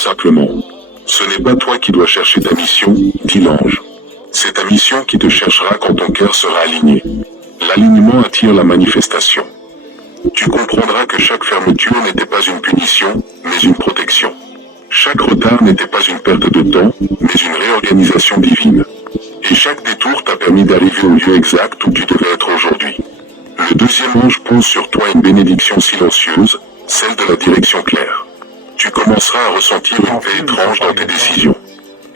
simplement. Ce n'est pas toi qui dois chercher ta mission, dit l'ange. C'est ta mission qui te cherchera quand ton cœur sera aligné. L'alignement attire la manifestation. Tu comprendras que chaque fermeture n'était pas une punition, mais une protection. Chaque retard n'était pas une perte de temps, mais une réorganisation divine. Et chaque détour t'a permis d'arriver au lieu exact où tu devais être aujourd'hui. Le deuxième ange pose sur toi une bénédiction silencieuse, celle de la direction claire. Tu commenceras à ressentir une paix étrange dans tes décisions.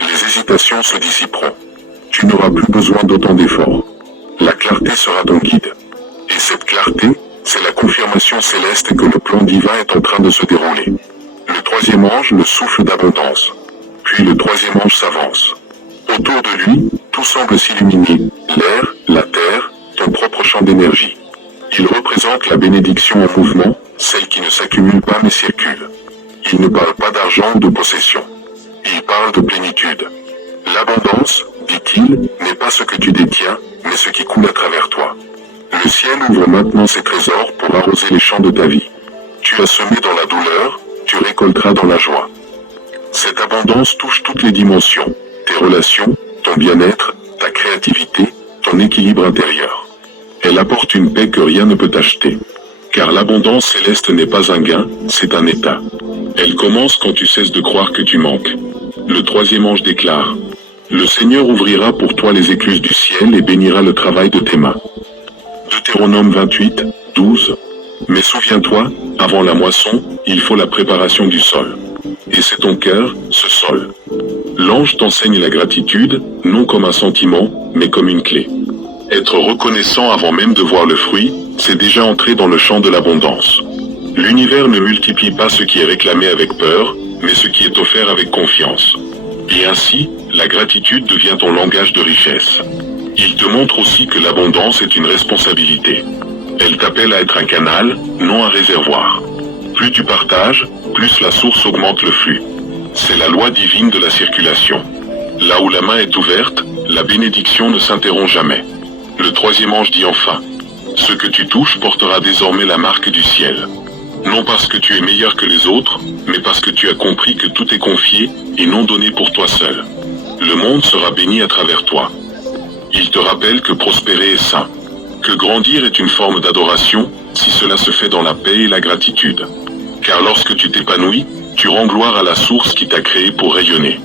Les hésitations se dissiperont. Tu n'auras plus besoin d'autant d'efforts. La clarté sera ton guide. Et cette clarté, c'est la confirmation céleste que le plan divin est en train de se dérouler. Le troisième ange, le souffle d'abondance. Puis le troisième ange s'avance. Autour de lui, tout semble s'illuminer. L'air, la terre, ton propre champ d'énergie. Il représente la bénédiction en mouvement, celle qui ne s'accumule pas mais circule. Il ne parle pas d'argent ou de possession. Il parle de plénitude. L'abondance, dit-il, n'est pas ce que tu détiens, mais ce qui coule à travers toi. Le ciel ouvre maintenant ses trésors pour arroser les champs de ta vie. Tu as semé dans la douleur, tu récolteras dans la joie. Cette abondance touche toutes les dimensions, tes relations, ton bien-être, ta créativité, ton équilibre intérieur. Elle apporte une paix que rien ne peut acheter. Car l'abondance céleste n'est pas un gain, c'est un état. Elle commence quand tu cesses de croire que tu manques. Le troisième ange déclare: le Seigneur ouvrira pour toi les écluses du ciel et bénira le travail de tes mains. Deutéronome 28, 12. Mais souviens-toi, avant la moisson, il faut la préparation du sol. Et c'est ton cœur, ce sol. L'ange t'enseigne la gratitude, non comme un sentiment, mais comme une clé. Être reconnaissant avant même de voir le fruit, c'est déjà entrer dans le champ de l'abondance. L'univers ne multiplie pas ce qui est réclamé avec peur, mais ce qui est offert avec confiance. Et ainsi, la gratitude devient ton langage de richesse. Il te montre aussi que l'abondance est une responsabilité. Elle t'appelle à être un canal, non un réservoir. Plus tu partages, plus la source augmente le flux. C'est la loi divine de la circulation. Là où la main est ouverte, la bénédiction ne s'interrompt jamais. Le troisième ange dit enfin: ce que tu touches portera désormais la marque du ciel. Non parce que tu es meilleur que les autres, mais parce que tu as compris que tout est confié et non donné pour toi seul. Le monde sera béni à travers toi. Il te rappelle que prospérer est sain, que grandir est une forme d'adoration, si cela se fait dans la paix et la gratitude. Car lorsque tu t'épanouis, tu rends gloire à la source qui t'a créé pour rayonner.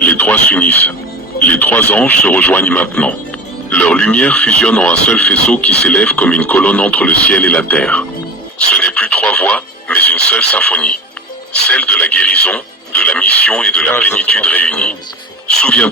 Les trois s'unissent. Les trois anges se rejoignent maintenant. Leur lumière fusionne en un seul faisceau qui s'élève comme une colonne entre le ciel et la terre. Ce n'est plus trois voix, mais une seule symphonie. Celle de la guérison, de la mission et de la plénitude réunie. Souviens-toi.